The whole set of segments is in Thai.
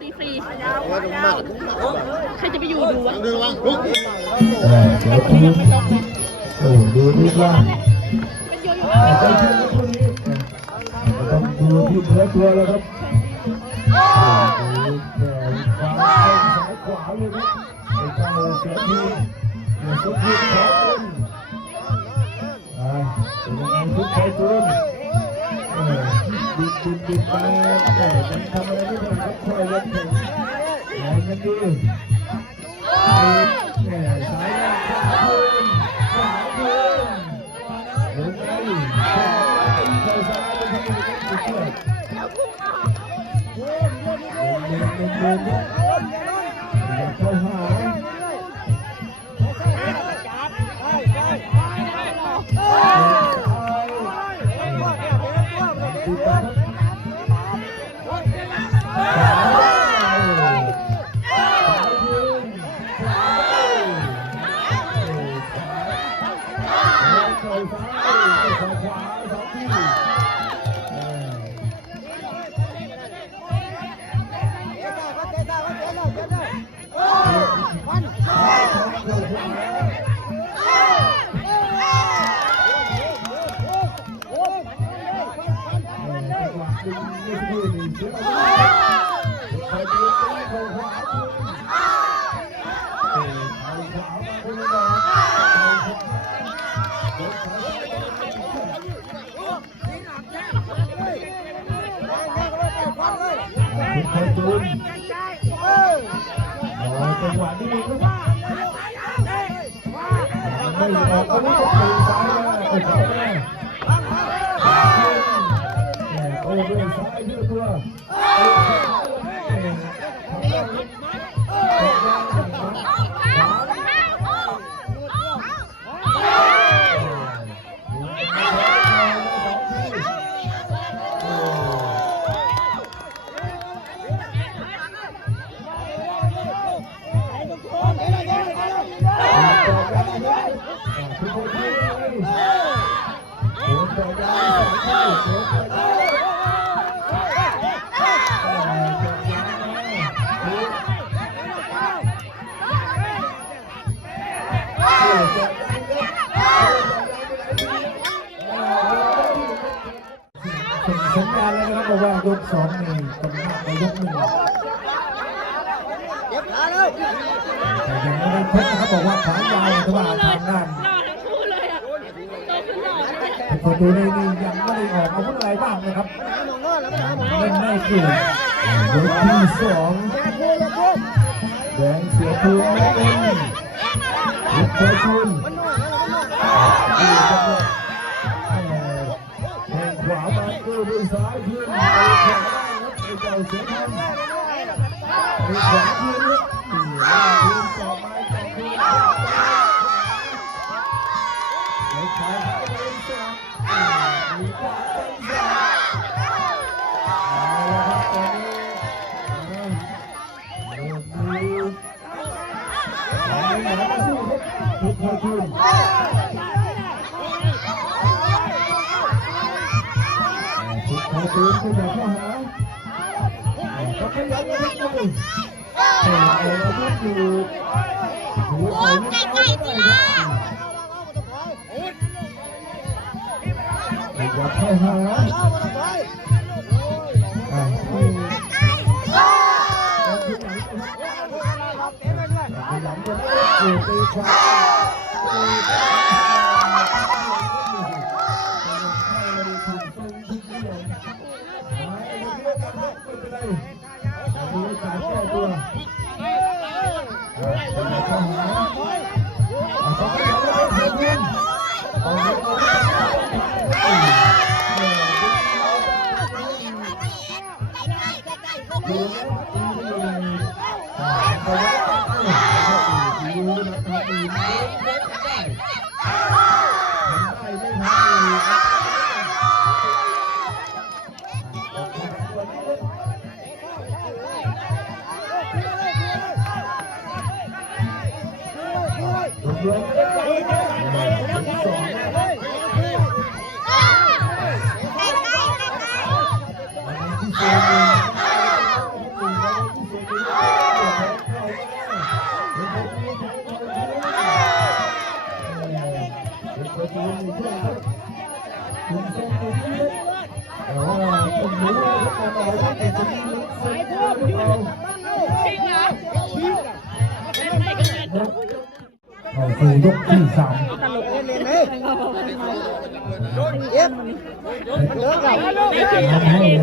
ตีฟรีใครจะไปอยู่ดูวะ ดูวะ โอ้ดูดีกว่า เป็นโยโย่ ต้องดูที่เนื้อตัวแล้วครับซ้ายขวาเลยครับไอ้เจ้าเสียทีสุดที่ขอเป็นเป็นยังไงทุกใจจุนดิบมาแต่ยังทำอะไรไม่ได้ครับคอยรับถึงแรงกันดีสายล่างขวาขึ้นขวาขึ้นลงไปเข้าซ้ายเป็นที่สุดเชือกเดินเข้าหาดีปังคอยจูนจังหวะนี้ครับไม่ออกอาวุธก็ตีซ้ายแล้วตีซ้ายแล้วโอ้ด้วยซ้ายยืดตัวสัญญาณแล้วนะครับบอกว่ายกสองนี่ต้องมากกว่ายกหนึ่งแต่ยังไม่ได้เช็คนะครับบอกว่าขายาวแต่ว่าทางด้านประตูในนี่ยังไม่ได้ออกอาวุธอะไรบ้างนะครับเล่นไม่คือยกที่สองแดงเสียภูมิไม่เป็นยุดเสียภูมิขวามาด้วยซ้ายขึ้นไปขวาได้ครับไอ้เจ้าเสียทันไอ้ขวาขึ้นขึ้นต่อไม้ต่อขึ้นไอ้ขวาเป็นสองมีขวาเป็นสองเอาละครับตอนนี้หมอมาสู้ครับทุกคนขึ้นพอตื่นขึ้นมาเข้าหาก็พยายามจะทำแต่เราไม่ถูกหัวใจไม่ได้พยายามเข้าหาพยายามจะตีขวาดูการแก้ตัวเข้าหาต้องไปเอาไปเพียง ก็จะมีช่วงคุณทรงตัวที่แต่ว่าคุณรู้ว่าการอะไรก็เป็นจะมีสายพวกเราจริงเหรอเล่นไหนกันเนี่ย เข้าสู่ยกที่3ตลกเล่นเลยโดนเย็บมันเลิกแล้วไม่เกี่ยวกับเอง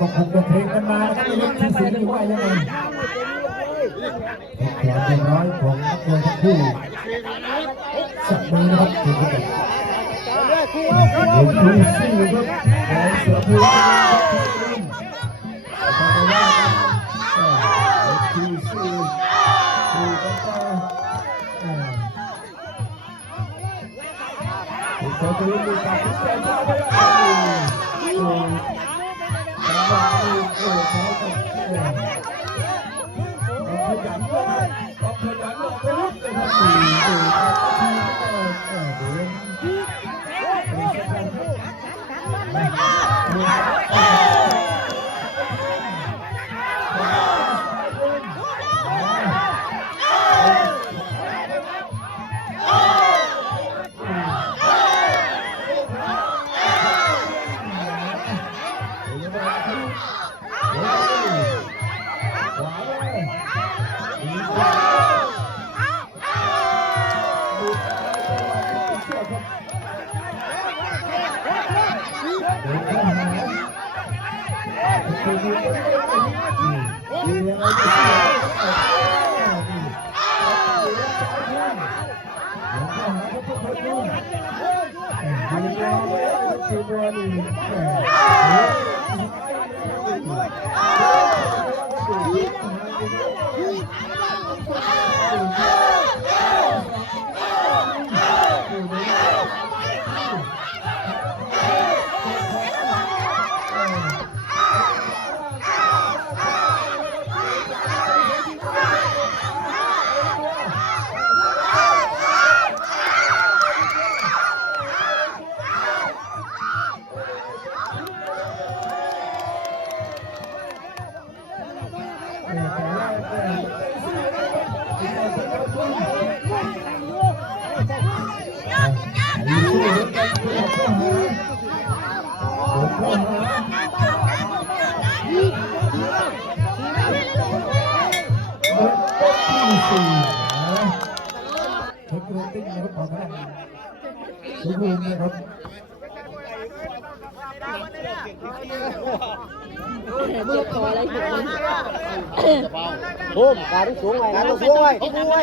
ก็คงจะเพลงกันมานะครับในยกที่4นี่ว่ายังไงความเป็นร้อยของนักมวยทั้งคู่สับมือนะครับถึงจะยกที่4ครับของเสือภูยกที่4ดูกันต่อเขาจะรู้การตัดสินใจไปแล้วเขาขยันเลยเขาขยันเลยไปลุกเลย เทคโนโลยีนะครับของทางสุภูมินะครับ มือคออะไรอยู่ บูมการที่สูงไว้การที่สูงไว้สูงไว้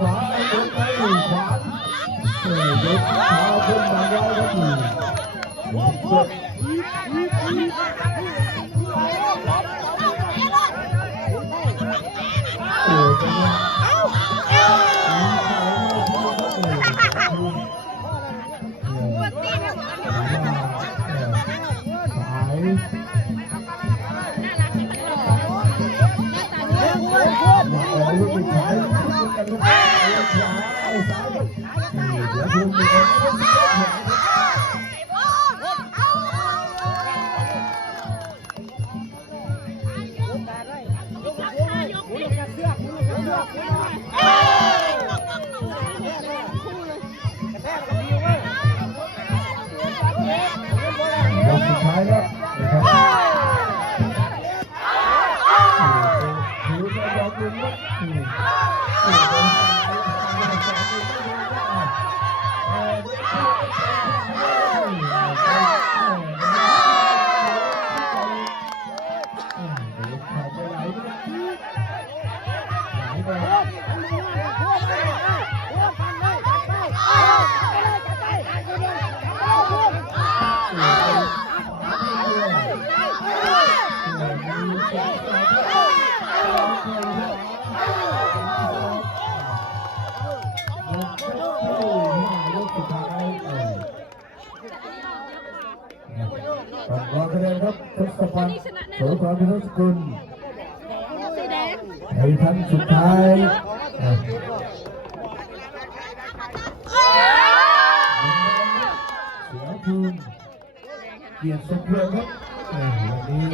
ขวาไอ้เด็กไอ้ขวาเด็กขาวขึ้นมาได้ครับนี่สุดท้ายแล้วถือว่ายอมลุ้นนะขอคะแนนครับทศพรโสภาพิรุษกุลในท่านสุดท้ายเสียทุนเกียรติสมเกียรติครับวันนี้